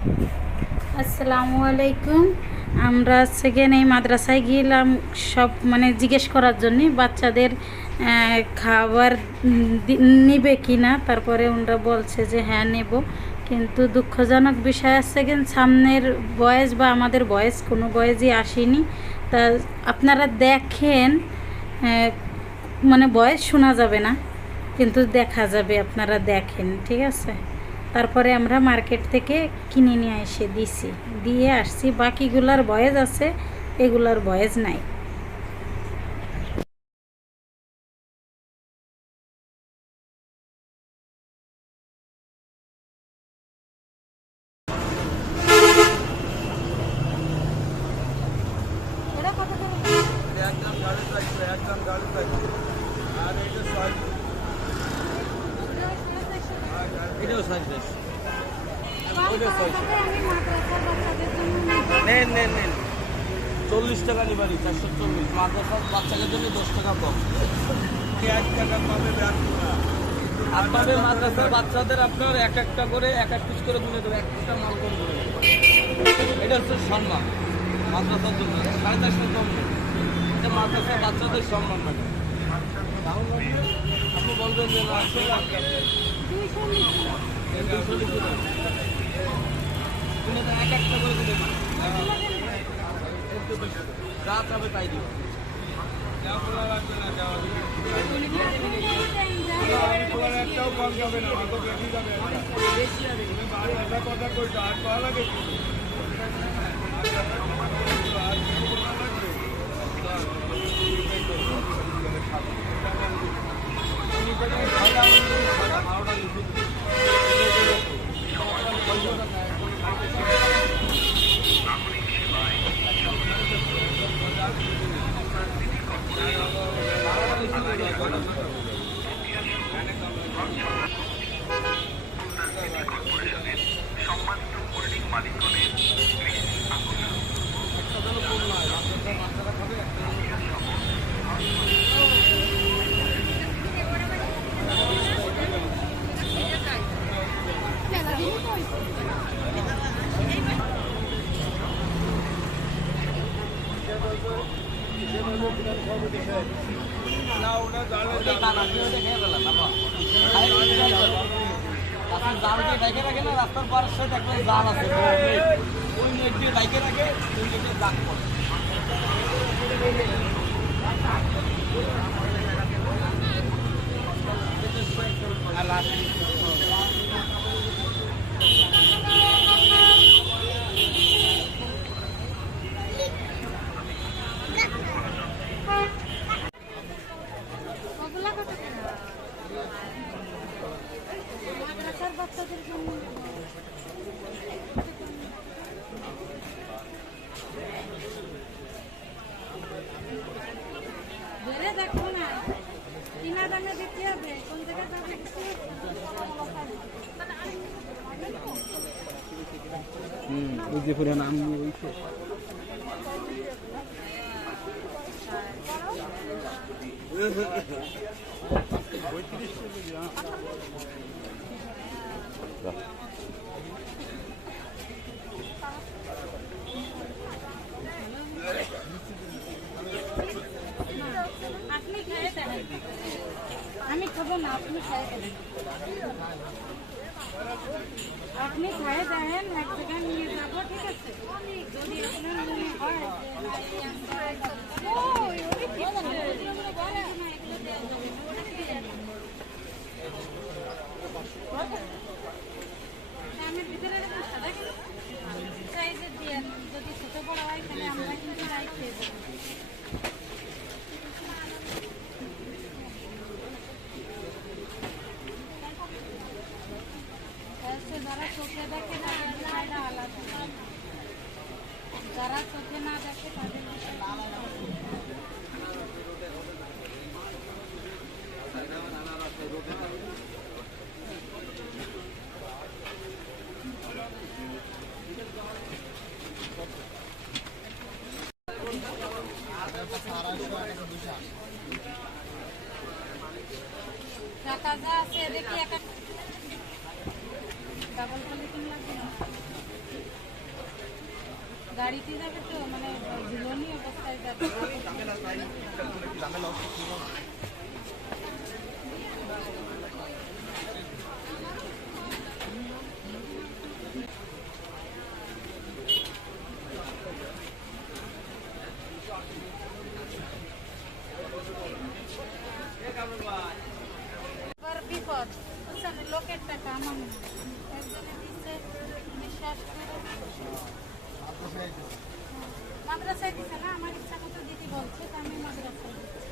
আসসালামু আলাইকুম। আমরা সেকেন্ড এই মাদ্রাসায় গিয়েলাম সব মানে জিজ্ঞেস করার জন্যে বাচ্চাদের খাবার নিবে কি না। তারপরে ওনারা বলছে যে হ্যাঁ নেব, কিন্তু দুঃখজনক বিষয় আছে কিন্তু সামনের বয়েস বা আমাদের বয়েস কোনো বয়েসই আসেনি। তা আপনারা দেখেন, মানে বয়েস শোনা যাবে না কিন্তু দেখা যাবে, আপনারা দেখেন, ঠিক আছে। তারপরে আমরা মার্কেট থেকে কিনে নিয়ে এসে দিয়ে আসছি। বাকিগুলার বয়েজ আছে, এগুলার বয়েজ নাই। নেন নেন নেন 40 টাকা নিবারি 440 মাদ্রাসার বাচ্চাদের জন্য 10 টাকা কম। 1 টাকা পাবে আর পাবে মাদ্রাসার বাচ্চাদের আপনার এক একটা করে এক এক পিস করে গুনে দেবে, একটা মাল কম করে দেবে। এটা হচ্ছে সম্মান মাদ্রাসার জন্য, 450 কম নেই। এটা মাদ্রাসার বাচ্চাদের সম্মান থাকে। আপনি বলবেন যে না 200 লিখে এক একটা করে দিতে পারেন, যা চাবে তাই দিব। একটাও কম যাবে না, বেশি যাবে। কথা কইটা আর পাওয়া লাগে জাল দিয়ে ডাইকে রাখে না, রাস্তার পাশের সাইড একটা জাল আছে, ওই নেট দিয়ে ডাইকে রাখে, ওই নেটে দাগ পড়ে। ওই যে পুরো নাম নিয়ে বলছে আমি খাবো না, আপনি খাই দেন, আপনি খাই দেন, এক জায়গায় নিয়ে যাবো, ঠিক আছে। যদি আপনার মনে হয় আমি ভিতরে সাদা সাইজের দিয়ে, যদি ছোট বড় হয় তাহলে আমরা কিন্তু রাই খেয়ে দেবো। যারা চোখে দেখে না তাদের আলাদা, যারা চোখে না দেখে তাদের টাকা যা আছে দেখি এক ডাবল পলিথিন লাগবে না। বাড়িতে যাবে তো মানে ঝুলনি অবস্থায় যাবে। এবার বিপদ বুঝছেন, লোকের টাকা আমার না। একজনে দিচ্ছে বিশ্বাস করে মাদ্রাসায় দিচ্ছে না, আমার ইচ্ছা মতো দিদি বলছে তো আমি মাদ্রাসায় দিচ্ছি।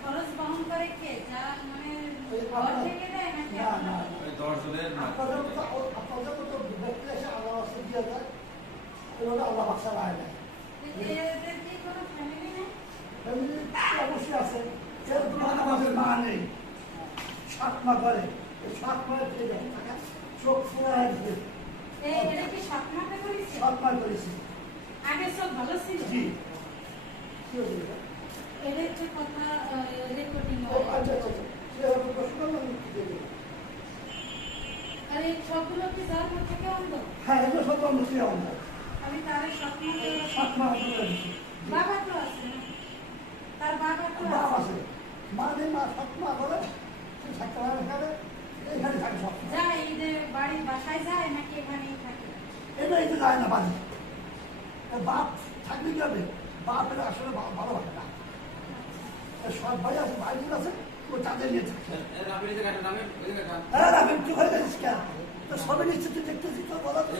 খরচ বহন করে কে? যা মানে ঘর থেকে দেয় নাকি না না আপনারা? 10 জনের না আপনাদের মতো ব্যক্তি এসে আল্লাহ বাক্সা দিয়ে যায় এগুলো আল্লাহ বাক্সা লাগে না এদের কি কোনো ফ্যামিলি নেই? ফ্যামিলি অবশ্যই আছে যেহেতু আমাদের মা নেই 7 মা করে এই 7 মায়ের থেকে চোখ ফোড়া আসবে এটা কি স্বপ্নতে করেছে? 7 মা করেছি আগে সব ভালো ছিল? জি কি হয়েছে এটা? এটা হচ্ছে কথা রেকর্ডিং ও আচ্ছা আচ্ছা সে হয়তো প্রশ্ন করলাম আর এই সবগুলো কি জন্ম থেকে অন্ধ? হ্যাঁ এগুলো সব উন্নতি আমরা আমি তার স্বপ্নতে 7 মা করেছি বাবা তো আছে না? তার বাবা তো বাপ আছে। আছে মা নেই মা 7 মা করে সে 7 মা এখানে এইখানে থাকে সব যায় ঈদে বাড়ির বাসায় যায় নাকি এখানেই থাকে? এটা এই তো যায় না বাড়ি বাপ থাকলে কি হবে বাপের আসলে ভালোবাসে না সব ভাই আছে ভাইগুলো আছে ও তাদের নিয়ে থাকে আপনি যে কাটা নামে ওই কাটা হ্যাঁ আমি একটু হয়ে যাচ্ছিস কেন তো সবে নিশ্চিত দেখতেছি তো বলা তো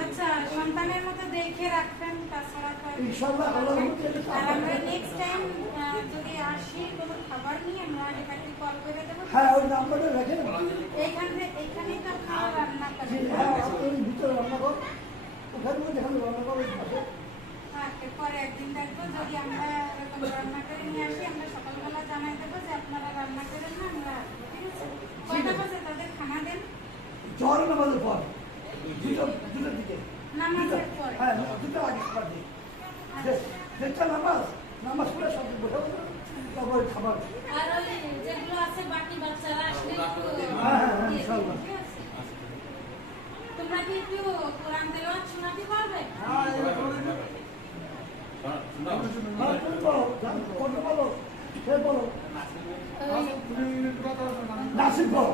আচ্ছা সন্তানের মতো দেখে রাখবেন তাছাড়া তো আর কিছু ইনশাআল্লাহ আল্লাহর রহমতে এটা তো আর আমরা আপনাদের- নেক্সট টাইম যদি আসি কোনো খাবার নিয়ে আমরা এটাকে কল করে দেবো। হ্যাঁ ওই নাম্বারটা রেখে এইখানেই তো আপনারা রান্না জি, করেন। হ্যাঁ ওই ভিতরে রান্না কর ওখানে যেখানে রান্না কর ওই পাশে পরে একদিন দেখবো যদি আমরা এরকম রান্না করে নিয়ে আসি আমরা সকালবেলা জানাই দেবো যে আপনারা রান্না করেন না আমরা আসবো, ঠিক আছে? কয়টা বাজে তাদের খানা দেন? জ্বর নামাজের পর দুটোর দিকে নামাজের পরে? হ্যাঁ দুটো আগে খাবার দিই যেটা নামাজ পড়ে সব বসে তারপরে খাবার আর ওই যেগুলো আছে বাকি বাচ্চারা আসলে একটু হ্যাঁ, হ্যাঁ, দিয়ে দিন, ইনশাআল্লাহ। ঠিক আছে? তোমরা কি একটু কোরআন তেলাওয়াত শোনাতে পারবে? হ্যাঁ তুমি বলো কোনটা বলো সে বলো ওই নাসিব বলো